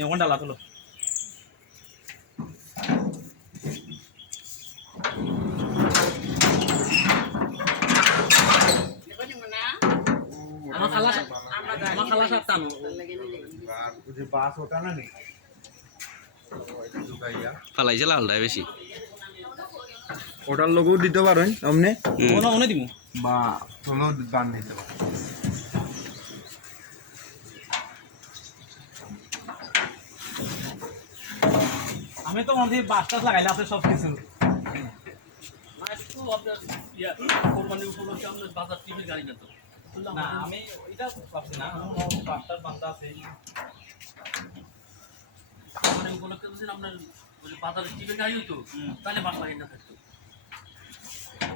ওখান ডালা তোলো আমার খালা সাহেব টানো যে বাস ওটা না নেই ফালাইছে লালটাই বেশি ওটার লোগও দিতে পারেন অমনে মনে দিব বা তোলো গান দিতে পারেন আমি তো মনে বাসটা লাগাইলে আছে সব কিছু না আমি এটা ভাবছি না বাসটার বান্ধা আছে উপলক্ষে আপনার বাজারের টিভি গাড়ি হইতো তাহলে বাস লাগে না থাকতো